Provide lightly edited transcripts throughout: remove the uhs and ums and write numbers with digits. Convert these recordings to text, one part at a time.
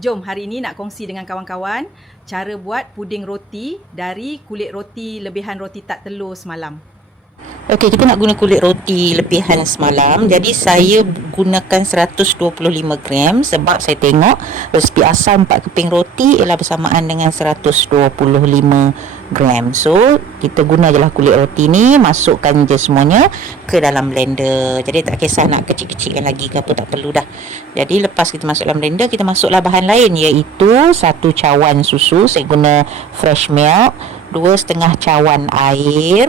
Jom hari ini nak kongsi dengan kawan-kawan cara buat puding roti dari kulit roti lebihan roti tak telur semalam. Okey, kita nak guna kulit roti lebihan semalam. Jadi saya gunakan 125 gram sebab saya tengok resipi asal 4 keping roti ialah bersamaan dengan 125 gram. So, kita guna je lah kulit roti ni, masukkan je semuanya ke dalam blender. Jadi tak kisah nak kecil-kecilkan lagi ke apa, tak perlu dah. Jadi lepas kita masuk dalam blender, kita masuklah bahan lain iaitu 1 cawan susu, saya guna fresh milk, 2,5 cawan air.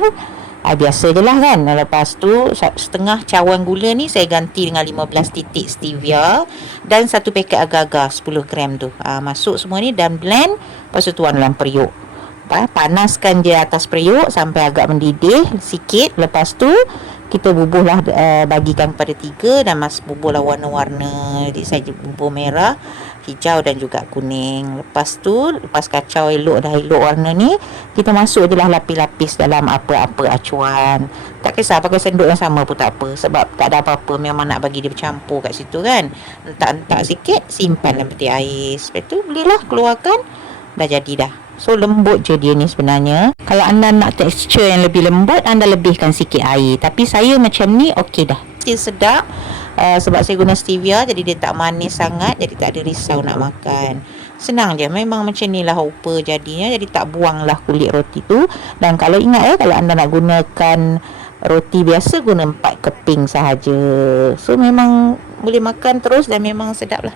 Biasa je lah kan. Lepas tu setengah cawan gula ni saya ganti dengan 15 titik stevia dan 1 paket agar-agar 10 gram tu. Masuk semua ni dan blend. Lepas tu tuang dalam periuk. Panaskan je atas periuk sampai agak mendidih sikit. Lepas tu kita bubuhlah, bagikan kepada 3 dan bubuhlah warna-warna. Jadi saya bubuh merah, hijau dan juga kuning. Lepas tu, lepas kacau elok warna ni, kita masuk je lah lapis-lapis dalam apa-apa acuan. Tak kisah pakai sendok yang sama pun tak apa, sebab tak ada apa-apa, memang nak bagi dia bercampur kat situ kan. Entak-entak sikit, simpan dalam peti ais. Lepas tu belilah, keluarkan, dah jadi dah. So lembut je dia ni sebenarnya. Kalau anda nak tekstur yang lebih lembut, anda lebihkan sikit air. Tapi saya macam ni okey dah. Dia sedap. Sebab saya guna stevia, jadi dia tak manis sangat, jadi tak ada risau nak makan. Senang je, memang macam ni lah rupa jadinya. Jadi tak buanglah kulit roti tu. Dan kalau ingat kalau anda nak gunakan roti biasa, guna 4 keping sahaja. So memang boleh makan terus dan memang sedap lah.